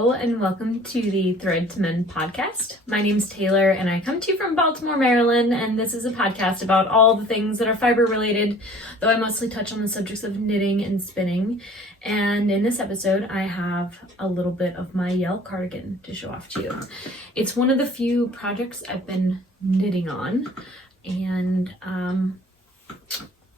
Hello and welcome to the Thread to Mend podcast. My name's Taylor and I come to you from Baltimore, Maryland, and this is a podcast about all the things that are fiber related, though I mostly touch on the subjects of knitting and spinning. And in this episode, I have a little bit of my Yell cardigan to show off to you. It's one of the few projects I've been knitting on, and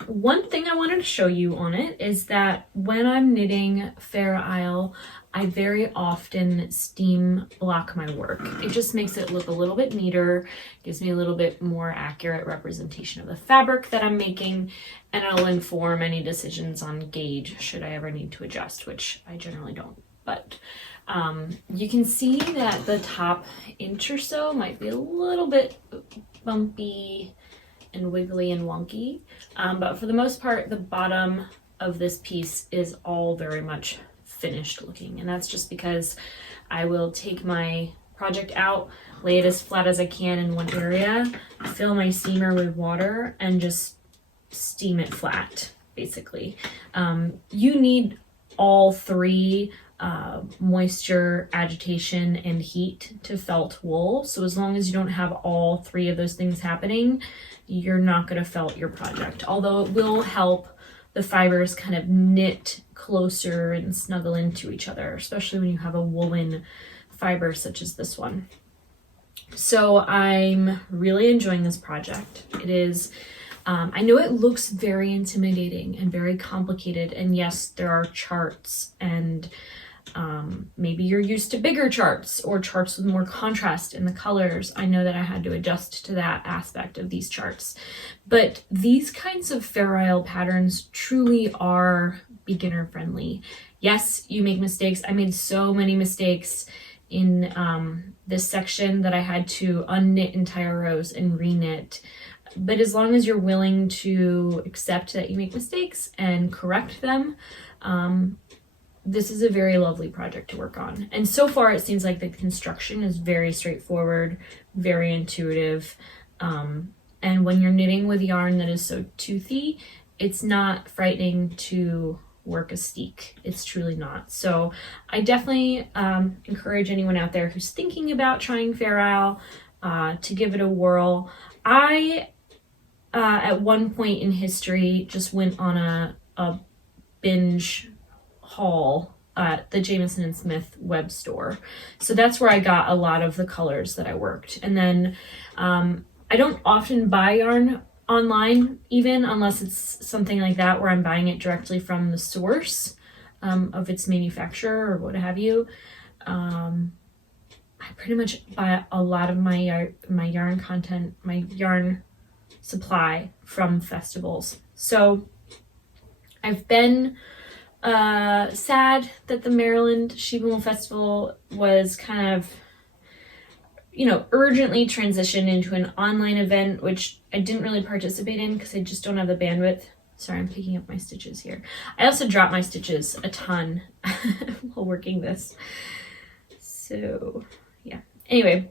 one thing I wanted to show you on it is that when I'm knitting Fair Isle, I very often steam block my work. It just makes it look a little bit neater, gives me a little bit more accurate representation of the fabric that I'm making, and it'll inform any decisions on gauge should I ever need to adjust, which I generally don't. But you can see that the top inch or so might be a little bit bumpy and wiggly and wonky, but for the most part, the bottom of this piece is all very much finished looking, and that's just because I will take my project out, lay it as flat as I can in one area, fill my steamer with water, and just steam it flat, basically. You need all three, moisture, agitation, and heat to felt wool. So as long as you don't have all three of those things happening, you're not going to felt your project. Although it will help the fibers kind of knit closer and snuggle into each other, especially when you have a woolen fiber such as this one. So I'm really enjoying this project. It is, I know it looks very intimidating and very complicated, and yes, there are charts, and maybe you're used to bigger charts or charts with more contrast in the colors. I know that I had to adjust to that aspect of these charts, but these kinds of Fair Isle patterns truly are beginner friendly. Yes, you make mistakes. I made so many mistakes in this section that I had to unknit entire rows and reknit. But as long as you're willing to accept that you make mistakes and correct them, this is a very lovely project to work on. And so far it seems like the construction is very straightforward, very intuitive. And when you're knitting with yarn that is so toothy, it's not frightening to work a steek. It's truly not. So I definitely encourage anyone out there who's thinking about trying Fair Isle to give it a whirl. I, at one point in history, just went on a binge haul at the Jamieson and Smith web store. So that's where I got a lot of the colors that I worked. And then I don't often buy yarn online, even unless it's something like that where I'm buying it directly from the source of its manufacturer or what have you. I pretty much buy a lot of my yarn content, my yarn supply from festivals. So I've been sad that the Maryland Sheep and Wool Festival was kind of, urgently transitioned into an online event, which I didn't really participate in because I just don't have the bandwidth. Sorry, I'm picking up my stitches here. I also dropped my stitches a ton while working this. So, yeah. Anyway,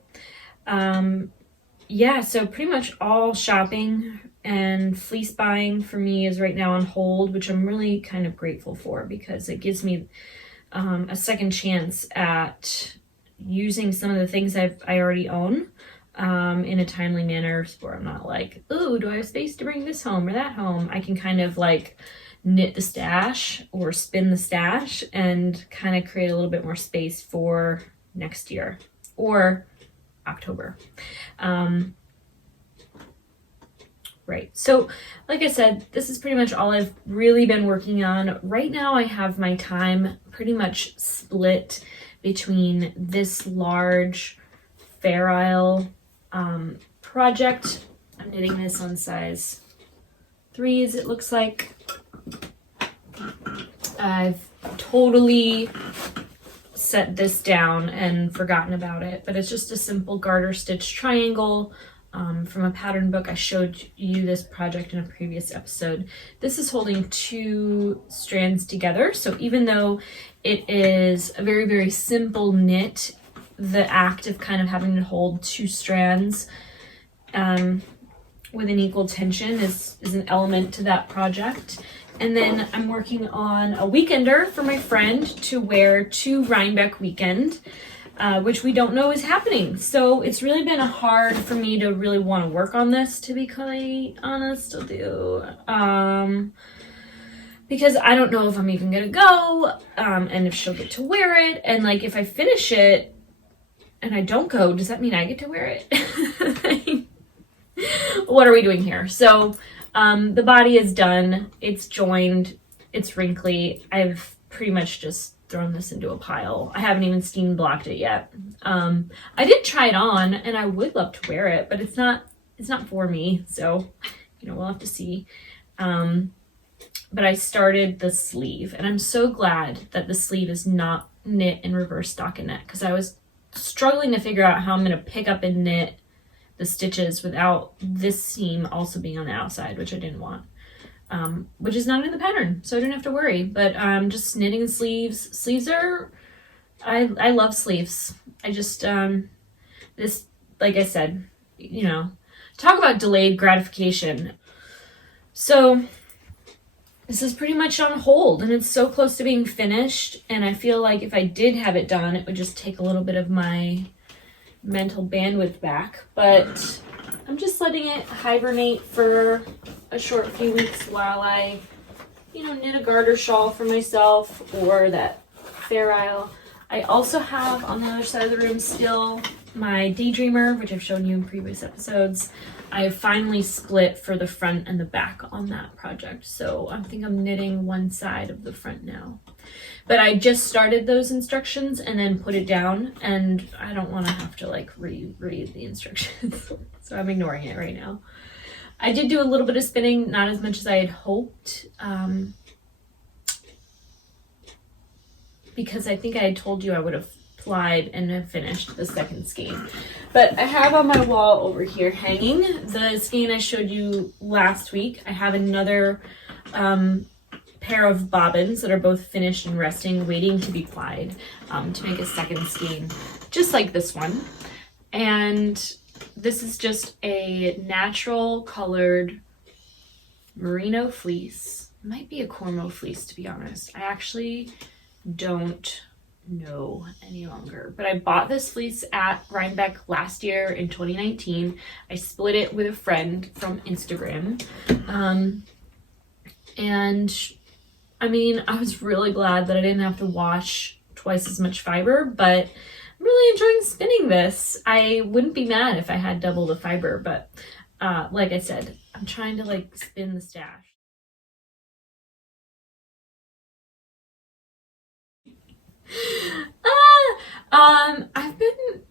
so pretty much all shopping and fleece buying for me is right now on hold, which I'm really kind of grateful for because it gives me a second chance at using some of the things I already own in a timely manner where I'm not like, ooh, do I have space to bring this home or that home? I can kind of like knit the stash or spin the stash and kind of create a little bit more space for next year or October. Right. So like I said, this is pretty much all I've really been working on. Right now I have my time pretty much split between this large Fair Isle project. I'm knitting this on size 3s, it looks like. I've totally set this down and forgotten about it, but it's just a simple garter stitch triangle from a pattern book. I showed you this project in a previous episode. This is holding 2 strands together, so even though it is a very, very simple knit, the act of kind of having to hold 2 strands with an equal tension is an element to that project. And then I'm working on a weekender for my friend to wear to Rhinebeck weekend, which we don't know is happening. So it's really been hard for me to really want to work on this, to be quite honest with you. Because I don't know if I'm even gonna go, and if she'll get to wear it. And like, if I finish it and I don't go, does that mean I get to wear it? What are we doing here? So the body is done. It's joined. It's wrinkly. I've pretty much just thrown this into a pile. I haven't even steam blocked it yet. I did try it on, and I would love to wear it, but it's not for me. So, we'll have to see. But I started the sleeve, and I'm so glad that the sleeve is not knit in reverse stockinette, because I was struggling to figure out how I'm going to pick up and knit the stitches without this seam also being on the outside, which I didn't want, which is not in the pattern, so I didn't have to worry. But just knitting the sleeves. Sleeves are, I love sleeves. I just, this, like I said, talk about delayed gratification. So this is pretty much on hold, and it's so close to being finished, and I feel like if I did have it done, it would just take a little bit of my mental bandwidth back. But I'm just letting it hibernate for a short few weeks while I, knit a garter shawl for myself, or that Fair Isle. I also have on the other side of the room still my Daydreamer, which I've shown you in previous episodes. I have finally split for the front and the back on that project. So I think I'm knitting one side of the front now. But I just started those instructions and then put it down, and I don't want to have to like reread the instructions. So I'm ignoring it right now. I did do a little bit of spinning, not as much as I had hoped. Because I think I had told you I would have plied and have finished the second skein. But I have on my wall over here hanging the skein I showed you last week. I have another pair of bobbins that are both finished and resting, waiting to be plied to make a second skein, just like this one. And this is just a natural colored merino fleece. It might be a cormo fleece, to be honest. I actually don't know any longer, but I bought this fleece at Rhinebeck last year in 2019. I split it with a friend from Instagram, and I mean, I was really glad that I didn't have to wash twice as much fiber, but I'm really enjoying spinning this. I wouldn't be mad if I had double the fiber, but like I said, I'm trying to like spin the stash. I've been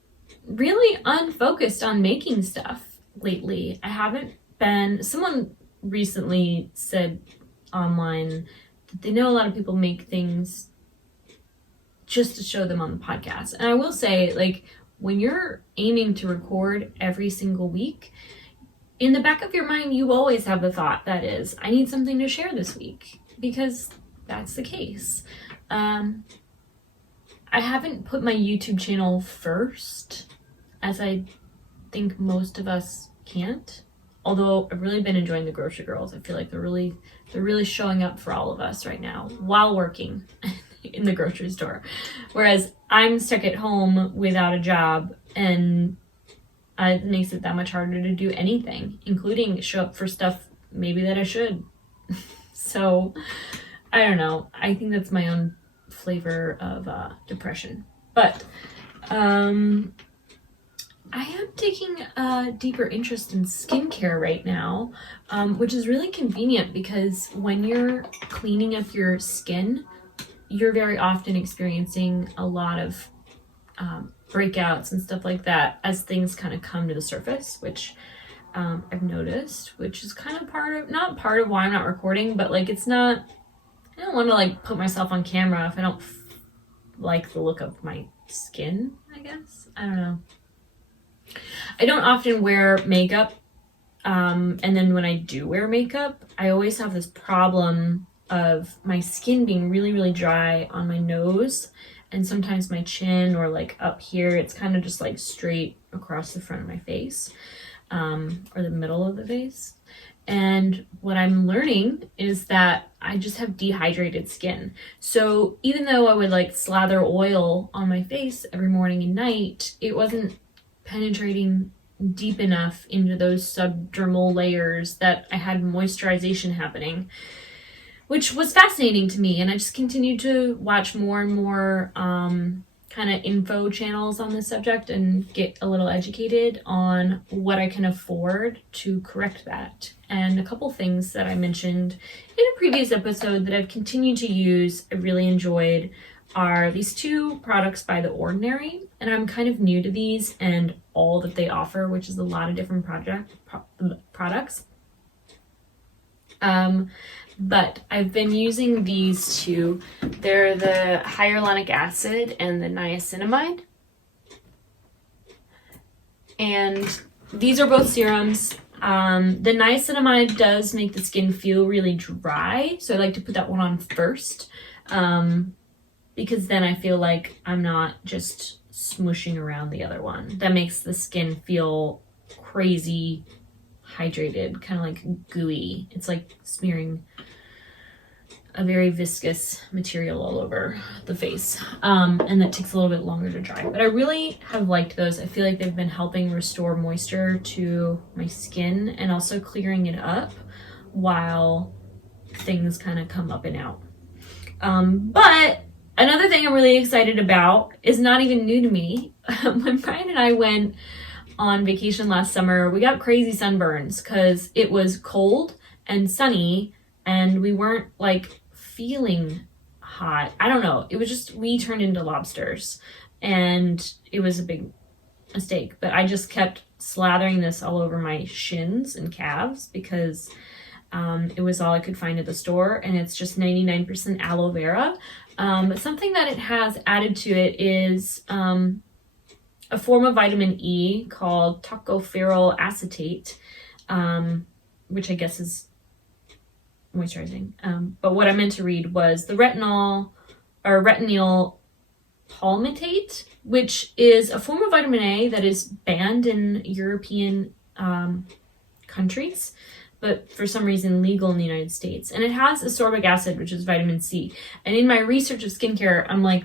really unfocused on making stuff lately. I haven't been, someone recently said online that they know a lot of people make things just to show them on the podcast. And I will say, like, when you're aiming to record every single week, in the back of your mind, you always have the thought that is, I need something to share this week, because that's the case. I haven't put my YouTube channel first, as I think most of us can't. Although I've really been enjoying the Grocery Girls. I feel like they're really showing up for all of us right now while working in the grocery store. Whereas I'm stuck at home without a job, and it makes it that much harder to do anything, including show up for stuff maybe that I should. So I don't know. I think that's my own flavor of depression. But I am taking a deeper interest in skincare right now, which is really convenient, because when you're cleaning up your skin, you're very often experiencing a lot of breakouts and stuff like that as things kind of come to the surface, which I've noticed, which is kind of not part of why I'm not recording, but like I don't want to like put myself on camera if I don't like the look of my skin, I guess. I don't know. I don't often wear makeup, and then when I do wear makeup, I always have this problem of my skin being really, really dry on my nose, and sometimes my chin, or like up here, it's kind of just like straight across the front of my face, or the middle of the face. And what I'm learning is that I just have dehydrated skin. So even though I would like slather oil on my face every morning and night, it wasn't penetrating deep enough into those subdermal layers that I had moisturization happening, which was fascinating to me. And I just continued to watch more and more kind of info channels on this subject and get a little educated on what I can afford to correct that. And a couple things that I mentioned in a previous episode that I've continued to use, I really enjoyed, are these two products by The Ordinary. And I'm kind of new to these and all that they offer, which is a lot of different products. But I've been using these two. They're the hyaluronic acid and the niacinamide. And these are both serums. The niacinamide does make the skin feel really dry, so I like to put that one on first, because then I feel like I'm not just smooshing around the other one. That makes the skin feel crazy hydrated, kind of like gooey. It's like smearing a very viscous material all over the face, and that takes a little bit longer to dry. But I really have liked those. I feel like they've been helping restore moisture to my skin and also clearing it up while things kind of come up and out. But another thing I'm really excited about is not even new to me. When Brian and I went on vacation last summer, we got crazy sunburns because it was cold and sunny and we weren't like feeling hot. I don't know. It was just, we turned into lobsters and it was a big mistake. But I just kept slathering this all over my shins and calves because it was all I could find at the store. And it's just 99% aloe vera. But something that it has added to it is a form of vitamin E called tocopherol acetate, which I guess is moisturizing. But what I meant to read was the retinol palmitate, which is a form of vitamin A that is banned in European countries, but for some reason legal in the United States. And it has ascorbic acid, which is vitamin C. And in my research of skincare, I'm like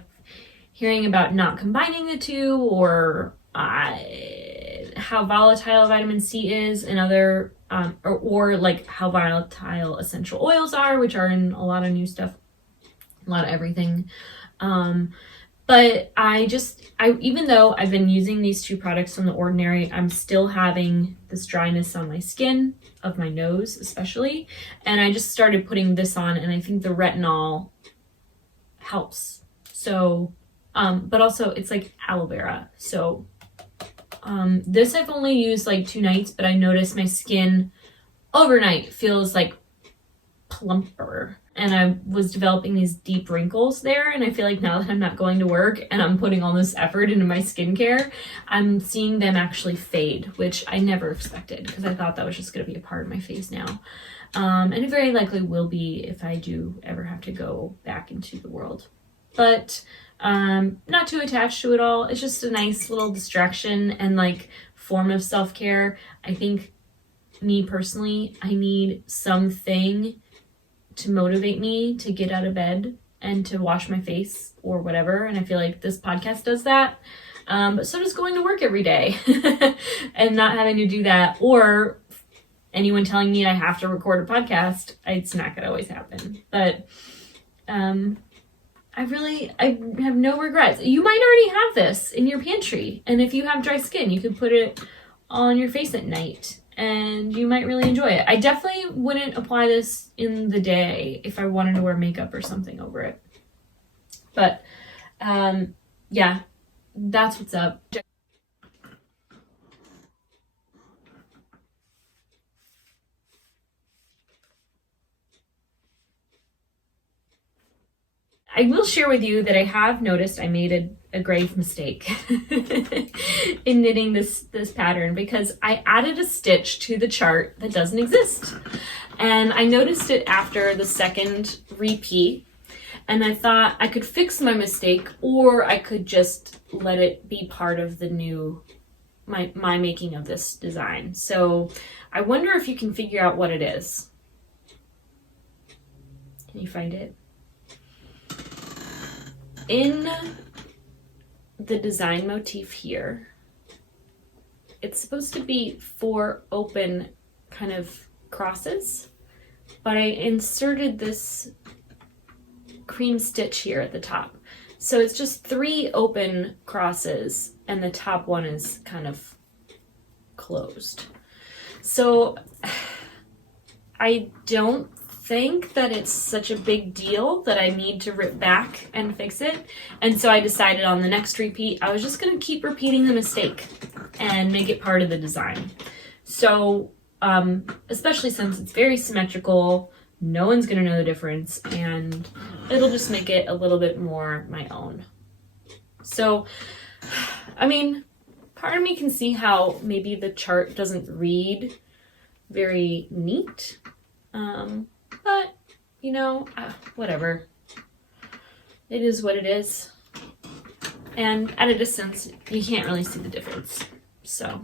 hearing about not combining the two, or how volatile vitamin C is and other or like how volatile essential oils are, which are in a lot of new stuff, a lot of everything. But I even though I've been using these two products from The Ordinary, I'm still having this dryness on my skin, of my nose especially. And I just started putting this on, and I think the retinol helps. So, but also it's like aloe vera. So this I've only used like 2 nights, but I noticed my skin overnight feels like plumper, and I was developing these deep wrinkles there. And I feel like now that I'm not going to work and I'm putting all this effort into my skincare, I'm seeing them actually fade, which I never expected because I thought that was just going to be a part of my face now. And it very likely will be if I do ever have to go back into the world. But not too attached to it all. It's just a nice little distraction and like form of self-care. I think, me personally, I need something to motivate me to get out of bed and to wash my face or whatever. And I feel like this podcast does that. But so does going to work every day and not having to do that, or anyone telling me I have to record a podcast. It's not going to always happen. But I have no regrets. You might already have this in your pantry. And if you have dry skin, you can put it on your face at night and you might really enjoy it. I definitely wouldn't apply this in the day if I wanted to wear makeup or something over it. But yeah, that's what's up. I will share with you that I have noticed I made a grave mistake in knitting this pattern, because I added a stitch to the chart that doesn't exist. And I noticed it after the second repeat, and I thought I could fix my mistake, or I could just let it be part of the new my making of this design. So I wonder if you can figure out what it is. Can you find it? In the design motif here, it's supposed to be 4 open kind of crosses, but I inserted this cream stitch here at the top. So it's just 3 open crosses and the top one is kind of closed. So I don't think that it's such a big deal that I need to rip back and fix it. And so I decided on the next repeat, I was just going to keep repeating the mistake and make it part of the design. So especially since it's very symmetrical, no one's going to know the difference, and it'll just make it a little bit more my own. So, I mean, part of me can see how maybe the chart doesn't read very neat, but, you know, whatever. It is what it is. And at a distance, you can't really see the difference. So,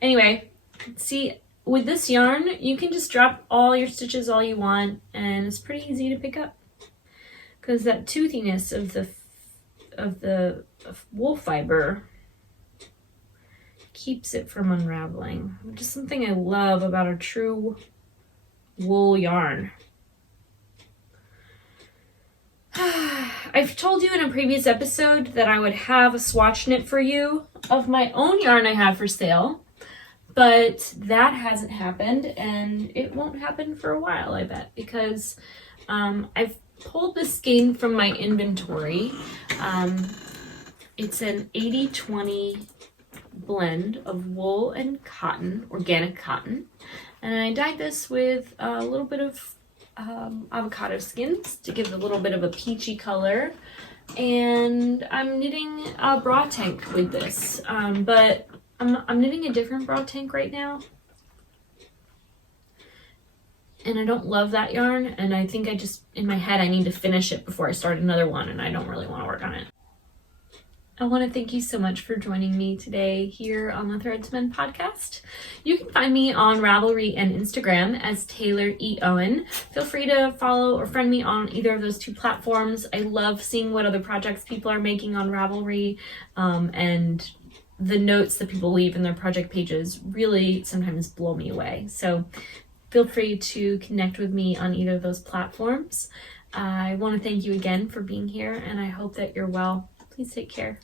anyway, see, with this yarn, you can just drop all your stitches all you want, and it's pretty easy to pick up. Because that toothiness of the wool fiber keeps it from unraveling, which is something I love about a true wool yarn. I've told you in a previous episode that I would have a swatch knit for you of my own yarn I have for sale, but that hasn't happened, and it won't happen for a while, I bet, because I've pulled this skein from my inventory. It's an 80-20 blend of wool and cotton, organic cotton, and I dyed this with a little bit of avocado skins to give it a little bit of a peachy color, and I'm knitting a bra tank with this, but I'm knitting a different bra tank right now, and I don't love that yarn, and I think I just, in my head, I need to finish it before I start another one, and I don't really want to work on it. I want to thank you so much for joining me today here on the Threads MEND podcast. You can find me on Ravelry and Instagram as Taylor E. Owen. Feel free to follow or friend me on either of those 2 platforms. I love seeing what other projects people are making on Ravelry, and the notes that people leave in their project pages really sometimes blow me away. So feel free to connect with me on either of those platforms. I want to thank you again for being here, and I hope that you're well. Please take care.